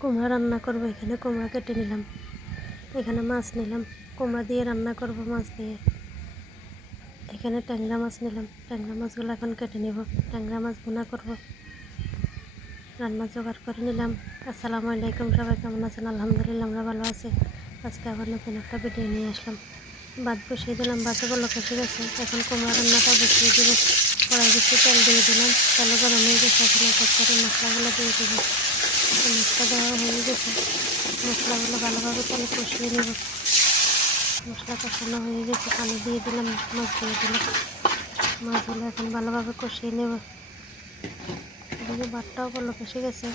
কুমড়া রান্না করব। এখানে কুমড়া কেটে নিলাম, এখানে মাছ নিলাম, কুমড়া দিয়ে রান্না করব মাছ দিয়ে। এখানে ট্যাংরা মাছ নিলাম, ট্যাংরা মাছগুলো এখন কেটে নেব, ট্যাংরা মাছ ভুনা করব। রান্না জোগাড় করে নিলাম। আসসালামু আলাইকুম, সবাই কেমন আছেন? আলহামদুলিল্লাহ আমরা ভালো আছি। আজকে আবার নতুন একটা ভিডিও নিয়ে আসলাম। ভাত বসিয়ে দিলাম, ভাতে বলক এসে গেছে। এখন কুমড়া রান্নাটা বসিয়ে দিব। কড়াই বেশি তেল দিয়ে দিলাম, তেল গরম হয়ে গেছে। এখন এক এক করে মশলাগুলো দিয়ে দেবো। মশলা দেওয়া হয়ে গেছে, মশলাগুলো ভালোভাবে তেলে কষিয়ে নেব। মশলা কষানো হয়ে গেছে, পানি দিয়ে দিলাম, মাছ দিয়ে দিলাম। মাছগুলো এখন ভালোভাবে কষিয়ে নেব। এদিকে ভাতটাও বলক এসে গেছে,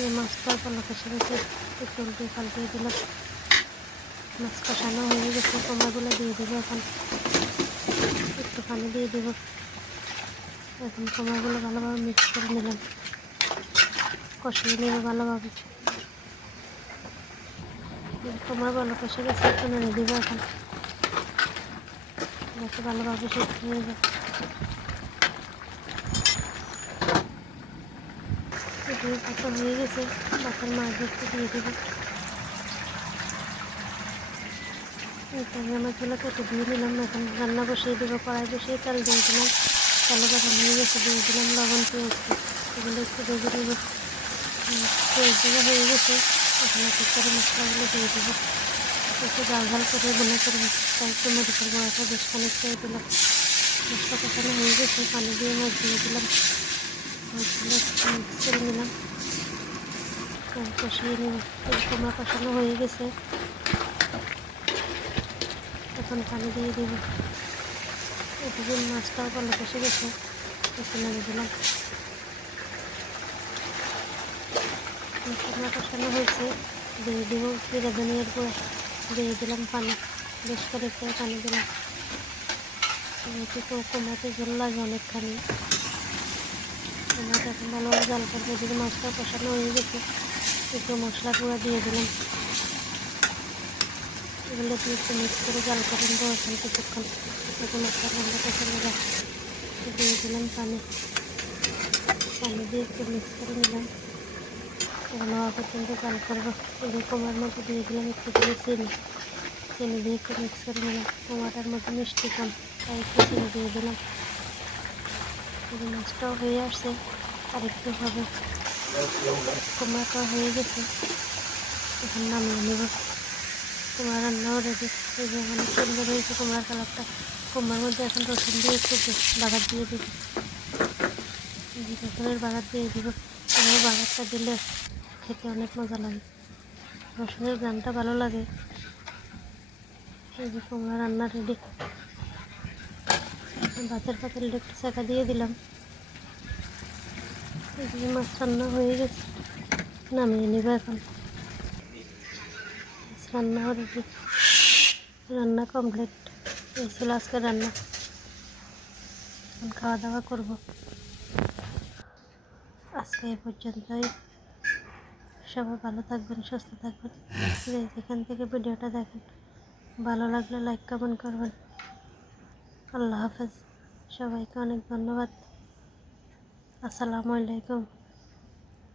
এই মাছটাও বলক এসে গেছে। একটু উল্টে পাল্টিয়ে দিলাম। মাছ কষানো হয়ে গেছে, কুমড়াগুলো দিয়ে দেবো। এখন একটু পানি দিয়ে দেব। এখন কুমড়াগুলো ভালোভাবে মিক্স করে নিলাম, কষিয়ে নেব ভালোভাবে। কুমড়া বলক এসে গেছে, একটু নেড়ে দেবো। এখন যাতে ভালোভাবে সেদ্ধ হয়ে যায়। এদিকে ভাতটা হয়ে গেছে, ভাতের মাছ একটু দিয়ে দেবো। ট্যাংরা মাছগুলো কেটে দিয়ে দিলাম। এখন রান্না বসিয়ে দেবো, কড়াই বসিয়ে তেল দিয়ে দিলাম। তেল গরম হয়ে গেছে, দিয়ে দিলাম লবণ, পেঁয়াজ। এগুলো একটু ভেজে দেবো। পেঁয়াজ দেওয়া হয়ে গেছে, এখন এক এক করে মশলাগুলো দিয়ে দেবো। একটু ঝাল ঝাল করে ভুনা করবো, তাই একটু মরিচের গুঁড়াটা বেশ খানিকটা দিলাম। মশলা কষানো হয়ে গেছে, পানি দিয়ে মাছ দিয়ে দিলাম। মাছগুলো একটু মিক্স করে নিলাম, কষিয়ে নেব। কুমড়া কষানো হয়ে গেছে, এখন পানি দিয়ে দেবো। এদিকে মাছটাও বলক এসে গেছে, একটু নেড়ে দিলাম। কুমড়া কষানো হয়েছে, দিয়ে দেবো জিরা ধনিয়ার গুঁড়া, দিয়ে দিলাম পানি, বেশ খানিকটা পানি দিলাম। যেহেতু কুমড়াতে ঝোল লাগে অনেকখানি, কুমড়াটা এখন ভালোভাবে জাল করবো। এদিকে মাছটা কষানো হয়ে গেছে, একটু মশলা গুঁড়া দিয়ে দিলাম। এগুলো দিয়ে একটু মিক্স করে জাল করে নেবো এখন কিছুক্ষণ, একটু মশলা গন্ধটা চলে যায়। দিয়ে দিলাম পানি, পানি দিয়ে একটু মিক্স করে নিলাম। ভালোভাবে কিন্তু জাল করবো। এদিকে কুমড়ার মধ্যে দিয়ে দিলাম একটু করে চিনি, চিনি দিয়ে একটু মিক্স করে নিলাম। কুমড়াটার মধ্যে মিষ্টি কম, তাই একটু চিনি দিয়ে দিলাম। এই মাছটাও হয়ে আসছে, আর একটু হবে। কুমড়াটাও হয়ে গেছে, এখন নামিয়ে নেব। কুমড়া রান্নাও রেডি। এই যে অনেক সুন্দর হয়েছে কুমড়ার কালারটা। কুমড়ার মধ্যে এখন রসুন দিয়ে একটু বাগার দিয়ে দেবো, রসুনের বাগার দিয়ে দেবো। এভাবে বাগারটা দিলে খেতে অনেক মজা লাগে, রসুনের ঘ্রাণটা ভালো লাগে। এই যে কুমড়া রান্না রেডি। ভাতের পাতিলটা একটু চাকা দিয়ে দিলাম। এদিকে মাছ রান্না হয়ে গেছে, নামিয়ে নেব এখন। রান্নাও রেডি, রান্না কমপ্লিট। এই ছিল আজকে রান্না। এখন খাওয়া দাওয়া করব। আজকে এই পর্যন্তই। সবাই ভালো থাকবেন, সুস্থ থাকবেন। যেখান থেকে ভিডিওটা দেখেন, ভালো লাগলে লাইক কমেন্ট করবেন। আল্লাহ হাফেজ, সবাইকে অনেক ধন্যবাদ। আসসালামু আলাইকুম।